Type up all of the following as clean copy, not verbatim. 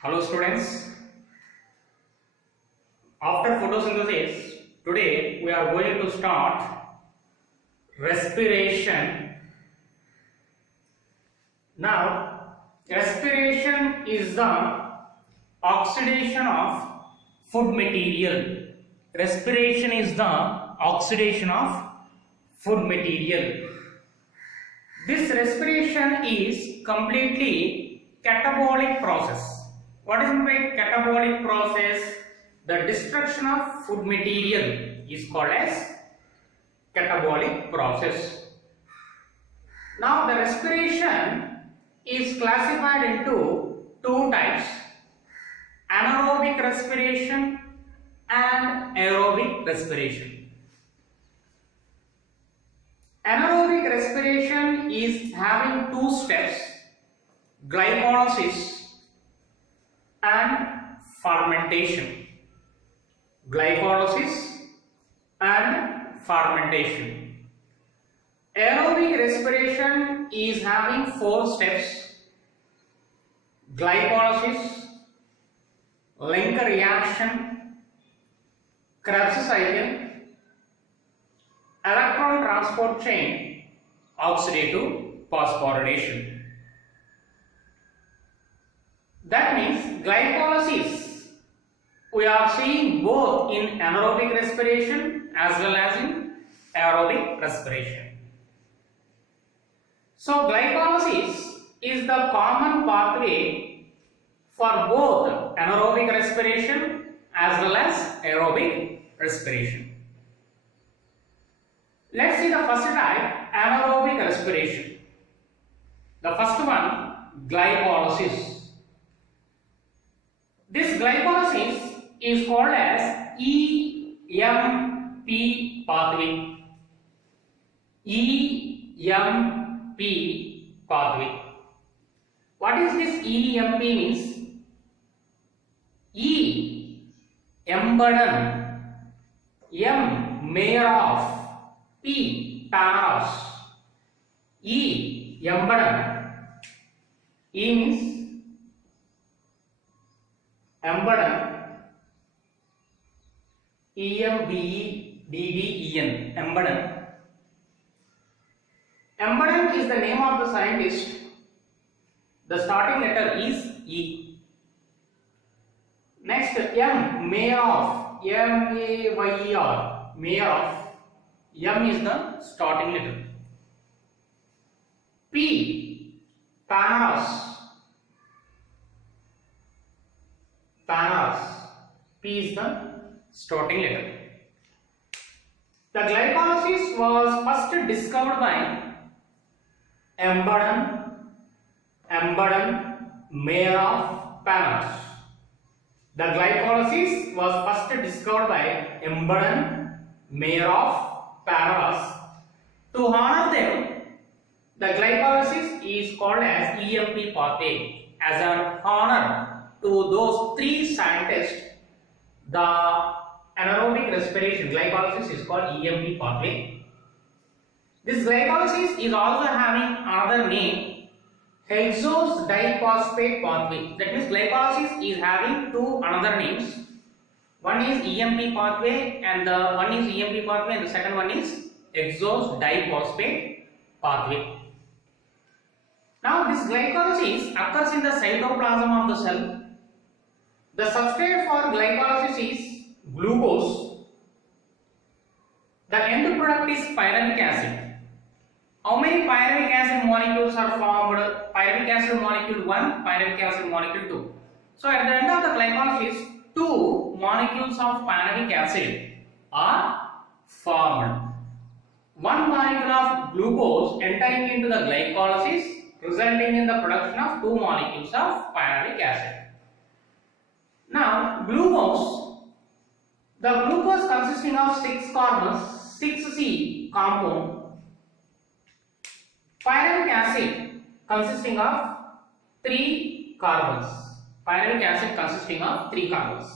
Hello students, after photosynthesis, today we are going to start respiration. Now, respiration is the oxidation of food material. Respiration is the oxidation of food material. This respiration is completely catabolic process. What is meant by catabolic process? The destruction of food material is called as catabolic process. Now the respiration is classified into two types: anaerobic respiration and aerobic respiration. Anaerobic respiration is having two steps: glycolysis and fermentation. Glycolysis and fermentation. Aerobic respiration is having four steps: glycolysis, Linker reaction, Krebs cycle, electron transport chain, oxidative phosphorylation. That means glycolysis we are seeing both in anaerobic respiration as well as in aerobic respiration. So glycolysis is the common pathway for both anaerobic respiration as well as aerobic respiration. Let's see the first type, anaerobic respiration. The first one, glycolysis. This glycolysis is called as EMP pathway. EMP pathway. What is this EMP means? E, embedded, M, mayor of, P, Thanos. E, embedded. E means embedded, EMBEDDEN, embedded. Embedded is the name of the scientist. The starting letter is E. Next, M, mayor of, M-A-Y-E-R, mayor of. M is the starting letter. P, Thanos. Thanos. P is the starting letter. The glycolysis was first discovered by Embedded, mayor of Thanos. The glycolysis was first discovered by Embedded, mayor of Thanos. To honor them, the glycolysis is called as EMP pathway. As an honor to those three scientists, the anaerobic respiration glycolysis is called EMP pathway. This glycolysis is also having another name, hexose diphosphate pathway. That means glycolysis is having two another names. One is EMP pathway and the one is EMP pathway and the second one is hexose diphosphate pathway. Now this glycolysis occurs in the cytoplasm of the cell. The substrate for glycolysis is glucose. The end product is pyruvic acid. How many pyruvic acid molecules are formed? Pyruvic acid molecule 1, pyruvic acid molecule 2. So at the end of the glycolysis, two molecules of pyruvic acid are formed. One molecule of glucose entering into the glycolysis, resulting in the production of two molecules of pyruvic acid. Now, glucose. The glucose consisting of 6 carbons, 6C compound. Pyruvic acid consisting of 3 carbons. Pyruvic acid consisting of 3 carbons.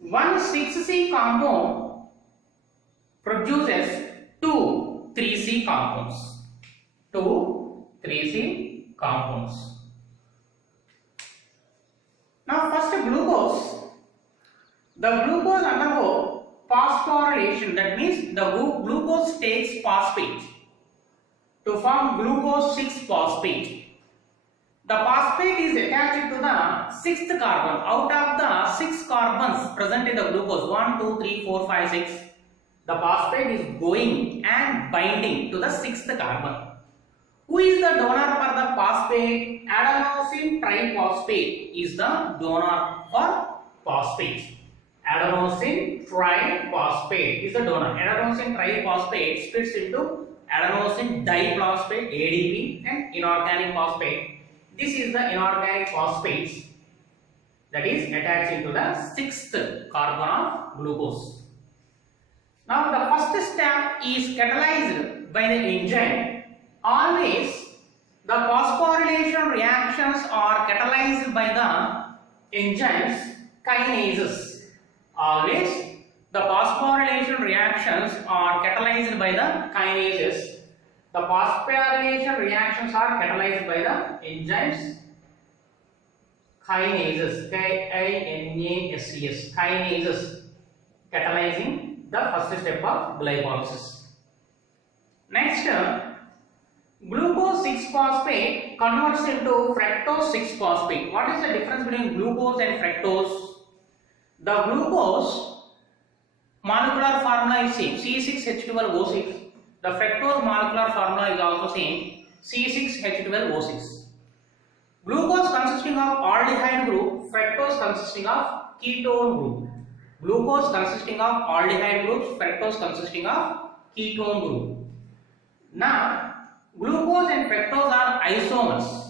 One 6C compound produces two 3C compounds. Two 3C compounds. The glucose undergo phosphorylation, that means the glucose takes phosphate to form glucose 6-phosphate. The phosphate is attached to the 6th carbon. Out of the 6 carbons present in the glucose, 1, 2, 3, 4, 5, 6, the phosphate is going and binding to the 6th carbon. Who is the donor for the phosphate? Adenosine triphosphate is the donor for phosphate. Adenosine triphosphate is the donor. Adenosine triphosphate splits into adenosine diphosphate ADP and inorganic phosphate. This is the inorganic phosphate that is attached to the 6th carbon of glucose. Now the first step is catalyzed by the enzyme. Always the phosphorylation reactions are catalyzed by the enzymes kinases. Always the phosphorylation reactions are catalyzed by the kinases. The phosphorylation reactions are catalyzed by the enzymes kinases, K-I-N-A-S-E-S, kinases, catalyzing the first step of glycolysis. Next, glucose 6-phosphate converts into fructose 6-phosphate. What is the difference between glucose and fructose? The glucose molecular formula is same, C6H12O6. The fructose molecular formula is also same, C6H12O6. Glucose consisting of aldehyde group, fructose consisting of ketone group. Glucose consisting of aldehyde groups, fructose consisting of ketone group. Now, glucose and fructose are isomers.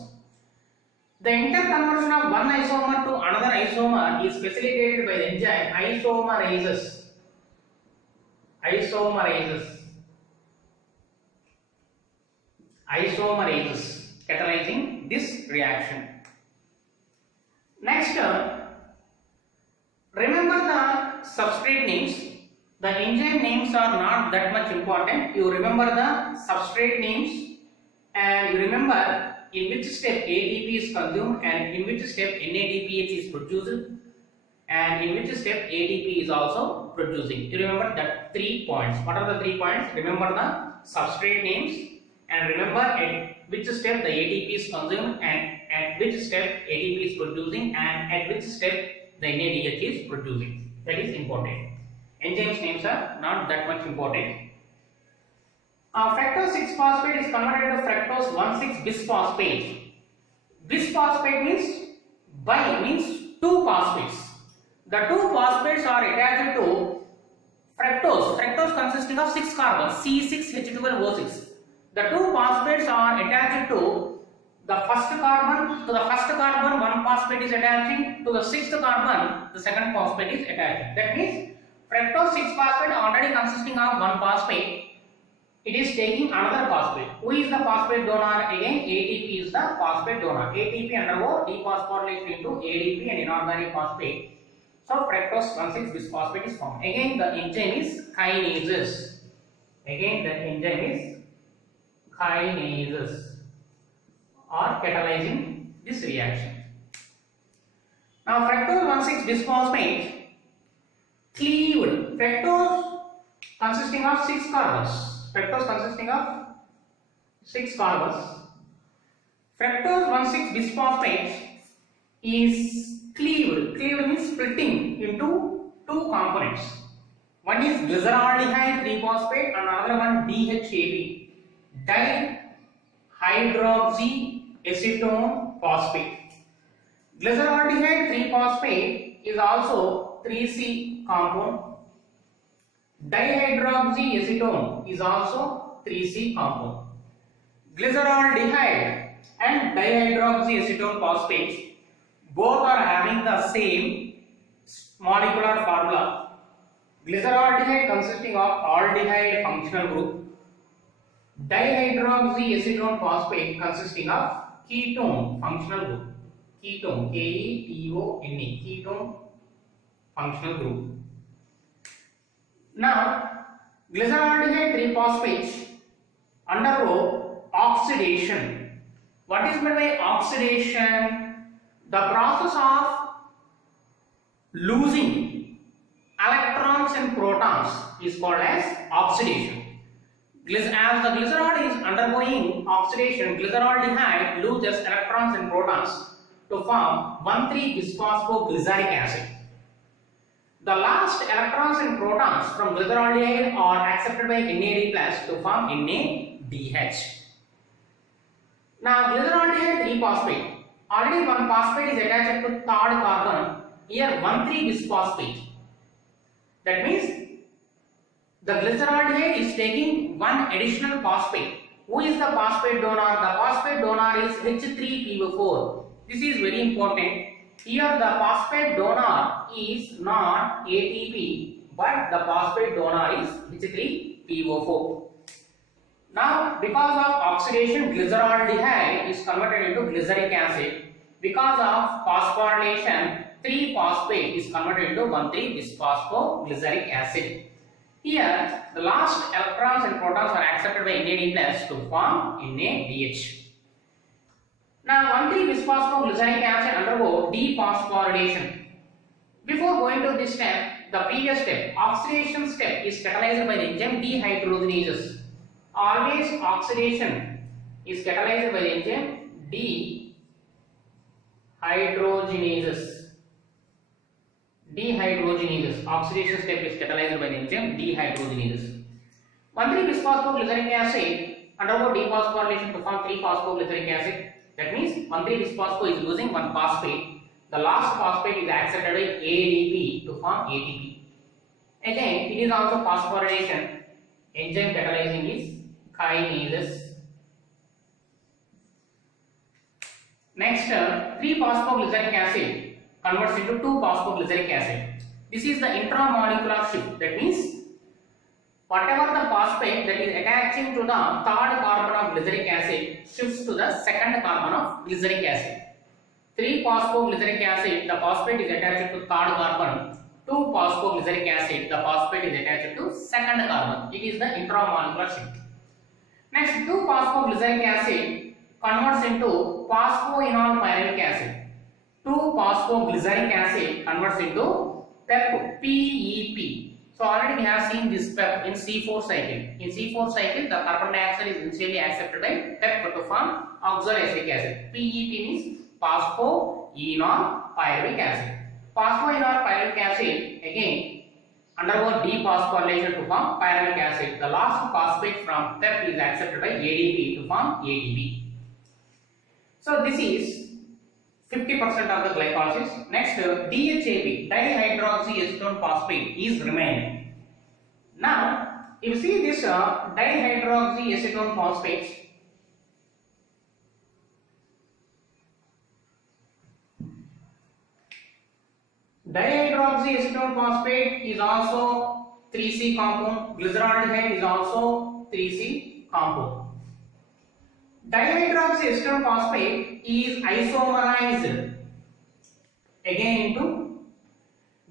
The interconversion of one isomer to another isomer is facilitated by the enzyme isomerases. Isomerases catalyzing this reaction. Next, remember the substrate names. The enzyme names are not that much important. You remember the substrate names and you remember in which step ATP is consumed and in which step NADPH is produced and in which step ADP is also producing. You remember that 3 points. What are the 3 points? Remember the substrate names and remember at which step the ATP is consumed and at which step ADP is producing and at which step the NADH is producing. That is important. Enzymes names are not that much important. Fructose 6-phosphate is converted to fructose 1,6-bisphosphate. Bisphosphate means bi means 2 phosphates. The 2 phosphates are attached to fructose. Fructose consisting of 6 carbons, C6H12O6. The 2 phosphates are attached to the first carbon. To the first carbon, 1 phosphate is attaching. To the 6th carbon, the 2nd phosphate is attaching. That means fructose 6-phosphate already consisting of 1 phosphate. It is taking another phosphate. Who is the phosphate donor? Again, ATP is the phosphate donor. ATP undergo dephosphorylation into ADP and inorganic phosphate. So fructose 1,6-bisphosphate is formed. Again, the enzyme is kinases. Kinases are catalyzing this reaction. Now, fructose 1,6-bisphosphate cleaved. Fructose consisting of 6 carbons. Fructose 1,6-bisphosphate is cleaved. Cleaved means splitting into 2 components. One is glyceraldehyde 3-phosphate and another one DHAP. Dihydroxyacetone phosphate. Glyceraldehyde 3-phosphate is also 3C compound. Dihydroxyacetone is also 3C compound. Glyceraldehyde and dihydroxyacetone phosphates both are having the same molecular formula. Glyceraldehyde consisting of aldehyde functional group. Dihydroxyacetone phosphate consisting of ketone functional group. Ketone, Ketone, ketone functional group. Now, glyceraldehyde 3-phosphate undergo oxidation. What is meant by oxidation? The process of losing electrons and protons is called as oxidation. As the glycerol is undergoing oxidation, glyceraldehyde loses electrons and protons to form 1,3-bisphosphoglyceric acid. The last electrons and protons from glyceraldehyde are accepted by NAD plus to form NADH. Now glyceraldehyde 3-phosphate. Already one phosphate is attached to third carbon. Here 1,3-bisphosphate. That means the glyceraldehyde is taking one additional phosphate. Who is the phosphate donor? The phosphate donor is H3PO4. This is very important. Here the phosphate donor is not ATP, but the phosphate donor is H3PO4. Now, because of oxidation, glyceraldehyde is converted into glyceric acid. Because of phosphorylation, 3-phosphate is converted into 1,3-bisphosphoglyceric acid. Here, the last electrons and protons are accepted by NAD plus to form NADH. Now, 1,3-bisphosphoglyceric acid undergo dephosphorylation. Before going to this step, the previous step, oxidation step, is catalyzed by the enzyme dehydrogenases. Always oxidation is catalyzed by the enzyme dehydrogenases. Oxidation step is catalyzed by the enzyme dehydrogenases. 1,3-bisphosphoglyceric acid undergo dephosphorylation to form 3-phosphoglyceric acid. That means 1,3-bisphospho is losing one phosphate. The last phosphate is accepted by ADP to form ATP. Again, it is also phosphorylation. Enzyme catalyzing is kinases. Next, 3-phosphoglyceric acid converts into 2-phosphoglyceric acid. This is the intramolecular shift. That means whatever the phosphate that is attaching to the third carbon of glyceric acid shifts to the second carbon of glyceric acid. 3-phosphoglyceric acid, the phosphate is attached to third carbon. 2-phosphoglyceric acid, the phosphate is attached to second carbon. It is the intramolecular shift. Next, 2-phosphoglyceric acid converts into phosphoenol pyruvic acid. 2-phosphoglyceric acid converts into PEP. So already we have seen this PEP in C4 cycle. In C4 cycle, the carbon dioxide is initially accepted by PEP to form oxaloacetic acid. PEP means phosphoenol pyruvic acid. Phosphoenol pyruvic acid again undergo dephosphorylation to form pyruvic acid. The last phosphate from PEP is accepted by ADP to form ATP. So this is 50% of the glycolysis. Next, DHAP, dihydroxyacetone phosphate, is remaining. Now, if you see this dihydroxyacetone phosphates, dihydroxyacetone phosphate is also 3C compound. Glyceraldehyde is also 3C compound. Dihydroxyacetone phosphate is isomerized again into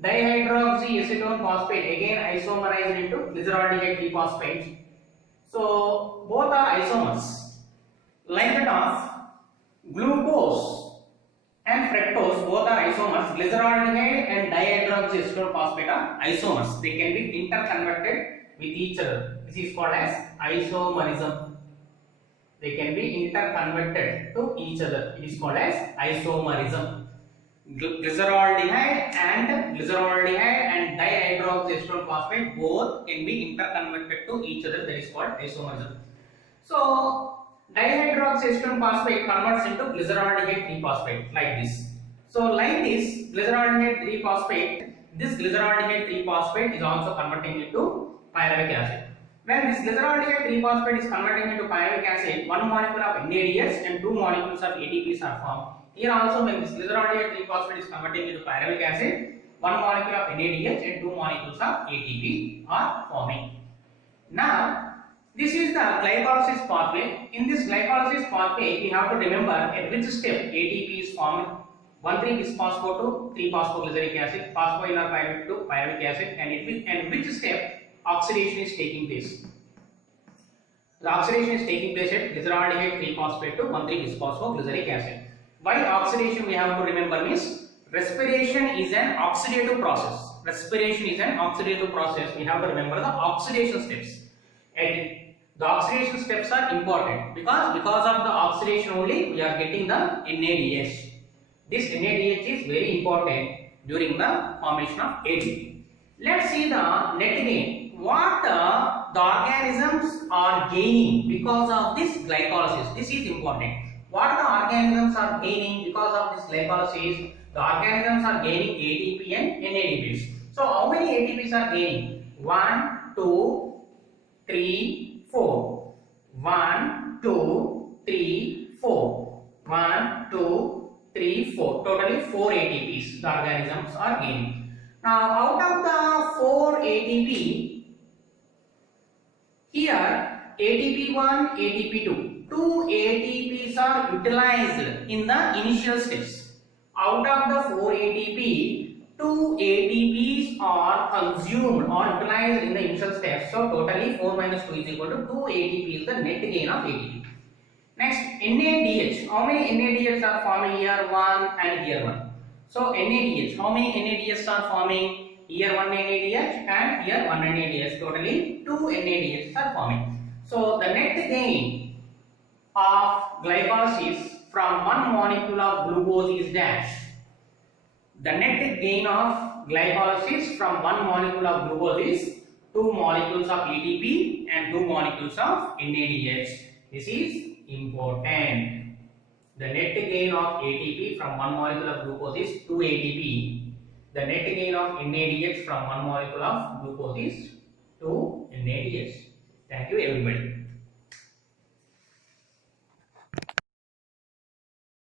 dihydroxyacetone phosphate, again isomerized into glyceraldehyde 3-phosphate. So both are isomers. Like that of glucose and fructose, both are isomers. Glyceraldehyde and dihydroxyacetone phosphate are isomers. They can be interconverted with each other. This is called as isomerism. They can be interconverted to each other. It is called as isomerism. Glyceraldehyde and dihydroxyacetone phosphate both can be interconverted to each other. That is called isomerism. So dihydroxyacetone phosphate converts into glyceraldehyde 3-phosphate like this. So like this glyceraldehyde 3-phosphate, this glyceraldehyde 3-phosphate is also converting into pyruvic acid. When this glyceraldehyde 3-phosphate is converting into pyruvic acid, one molecule of NADH and 2 molecules of ATPs are formed. Here also, when this glyceraldehyde 3-phosphate is converting into pyruvic acid, one molecule of NADH and 2 molecules of ATP are forming. Now, this is the glycolysis pathway. In this glycolysis pathway, we have to remember at which step ATP is formed. 1,3-bisphospho to 3-phosphoglyceric acid, phosphoenol pyruvate to pyruvic acid, and which step oxidation is taking place. The oxidation is taking place at glyceraldehyde 3-phosphate to 1,3-bisphosphoglyceric acid. Why oxidation we have to remember means respiration is an oxidative process. Respiration is an oxidative process. We have to remember the oxidation steps. And the oxidation steps are important because of the oxidation only we are getting the NADH. This NADH is very important during the formation of ATP. Let's see the net gain. What the organisms are gaining because of this glycolysis. This is important. What the organisms are gaining because of this glycolysis? The organisms are gaining ATP and NADPs. So how many ATPs are gaining? 1, 2, 3, 4. 1, 2, 3, 4. 1, 2, 3, 4. Totally 4 ATPs the organisms are gaining. Now out of the 4 ATP, here ATP1, ATP2, 2 ATPs are utilized in the initial steps. Out of the 4 ATP, 2 ATPs are consumed or utilized in the initial steps. So totally 4 minus 2 is equal to 2 ATP is the net gain of ATP. Next, NADH. How many NADH are forming here? 1 and here 1. So NADH. How many NADH are forming? Here 1 NADH and here 1 NADH. Totally 2 NADH are forming. So the net gain of glycolysis from one molecule of glucose is dash. The net gain of glycolysis from one molecule of glucose is 2 molecules of ATP and 2 molecules of NADH. This is important. The net gain of ATP from one molecule of glucose is 2 ATP. The net gain of NADH from one molecule of glucose is 2 NADH. Thank you everybody.